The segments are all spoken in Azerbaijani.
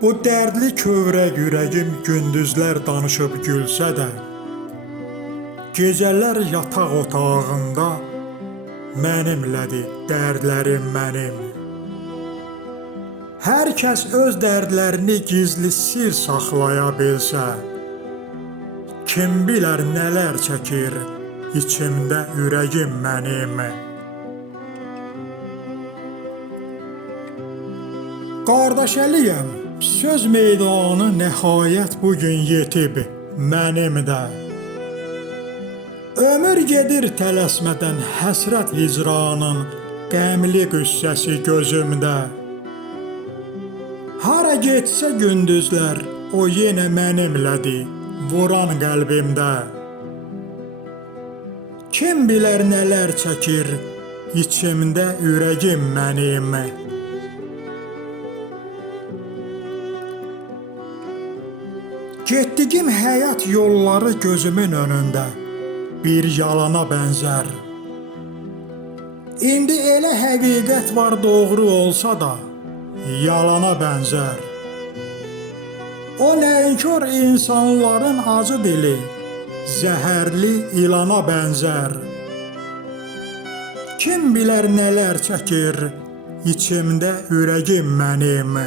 Bu dərdli kövrək ürəyim gündüzlər danışıb gülsə də, gecələr yataq otağında mənimlədir dərdlərim mənim. Hər kəs öz dərdlərini gizli sir saxlaya bilsə, kim bilər nələr çəkir içimdə ürəyim mənim. Qardaşəliyəm, söz meydanı nəhayət bugün yetib mənim də. Ömür gedir tələsmədən həsrət hicranın qəmli qüssəsi gözümdə. Hara getsə gündüzlər o yenə mənimlədir vuran qəlbimdə. Kim bilər nələr çəkir içimdə ürəyim mənim. Getdiyim həyat yolları gözümün önündə bir yalana bənzər. İndi elə həqiqət var doğru olsa da yalana bənzər. O nəinkar insanların acı dili zəhərli ilana bənzər. Kim bilər nələr çəkir içimdə ürəyim mənim.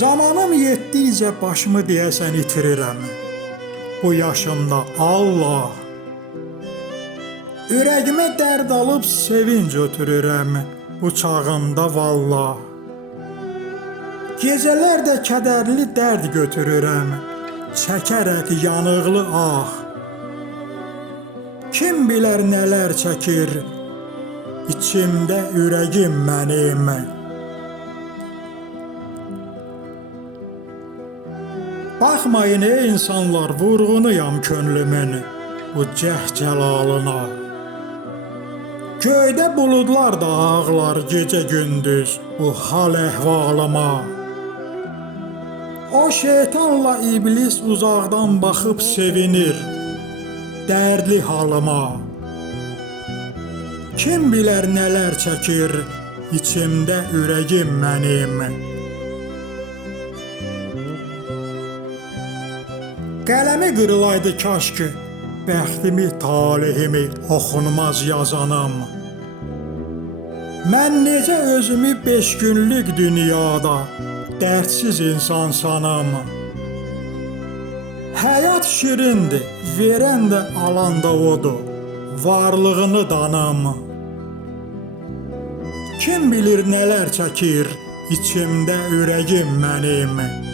Zamanım yetdikcə başımı deyəsən itirirəm. Bu yaşımda Allah. Ürəyimə dərd alıb sevinc ötürürəm bu çağımda vallah. Gecələr də kədərli dərd götürürəm, çəkərək yanıqlı ah. Kim bilər nələr çəkir içimdə ürəyim mənim. Baxmayın ey insanlar, vurğunuyam könlümün bu cəhcəlalına. Göydə buludlar da ağlar gecə gündüz bu hal əhvalıma. O şeytanla iblis uzaqdan baxıb sevinir dərdli halıma. Kim bilər nələr çəkir içimdə ürəyim mənim. Qələmi qırılaydı kaş ki, bəxtimi, talihimi oxunmaz yazanam. Mən necə özümü 5 günlük dünyada dərdsiz insan sanam. Həyat şirindir, verən də alan da odur, varlığını danam. Kim bilir nələr çəkir içimdə ürəyim mənim.